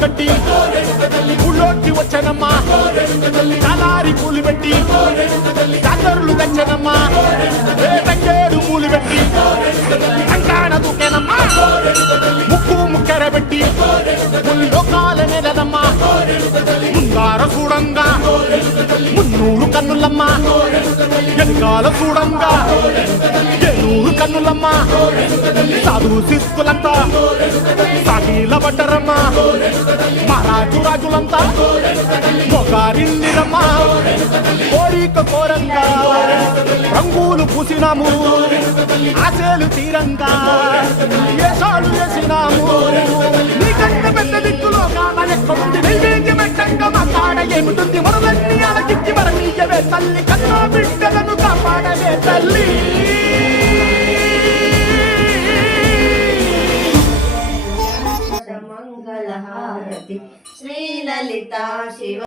కట్టి ఊళ్ళోకి వచ్చానమ్మా కాలారి పూలు పెట్టి జాతరులు తెచ్చనమ్మా తంగేడు పూలు పెట్టి అంటాన దూకేనమ్మా ముక్కు ముక్కెర పెట్టి లోకాల నెలదమ్మా ముందార చూడంగా మున్నూరు కన్నులమ్మా ఎనకాల చూడంగా ఏనూరు కన్నులమ్మా సాధు శిస్తులంతా సాగిల పడ్డరమ్మా మహారాజు రాజులంతా మొగారిందిరమ్మా కోరిక కోరంగా రంగులు పూసినాము ఆశలు తీరంగా ఏషాలు వేసినాము నీకంటే పెద్ద దిక్కులో కానెక్కడుంది నైవేద్యం పెట్టంగా మా కాడ ఏమిటుంది మనలన్నీ అలకిచ్చి మరణీయవే తల్లి కన్నా బిడ్డలను కాపాడవే తల్లి మంగళహారతి శ్రీలలితా శివ